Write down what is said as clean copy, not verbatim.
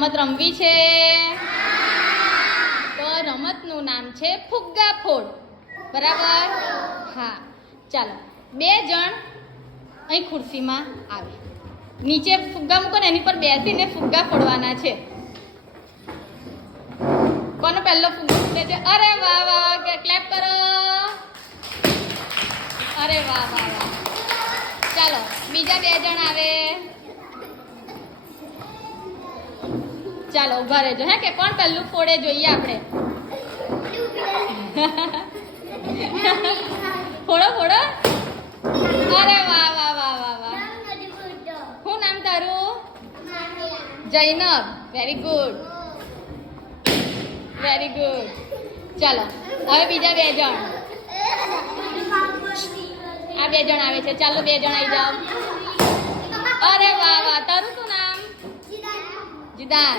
રમત રમવી છે તો રમતનું નામ છે ફુગ્ગા ફોડ. બરાબર? હા, ચાલો. 2 જણ અહીં ખુરશીમાં આવે, નીચે ફુગ્ગા મૂકો ને એની પર બેસીને ફુગ્ગા ફોડવાના છે. કોનો પહેલો ફુગ્ગો ફૂટે છે? અરે વાહ વાહ, ક્લેપ કરો. અરે વાહ વાહ વાહ. ચાલો, બીજા 2 જણ આવે. ચાલો ઉભા રહેજો હે કે કોણ પહેલું ફોડે જોઈએ આપણે. ફોડો ફોડો. અરે વાહ વાહ વાહ વાહ વાહ. શું નામ તારું? Zainab. Very good, very good. ચાલો હવે બીજા 2 જણ. આ 2 જણ આવે છે. ચાલો 2 જણ આવી જાઓ. અરે વાહ વાહ. તારું શું નામ? જીદાન.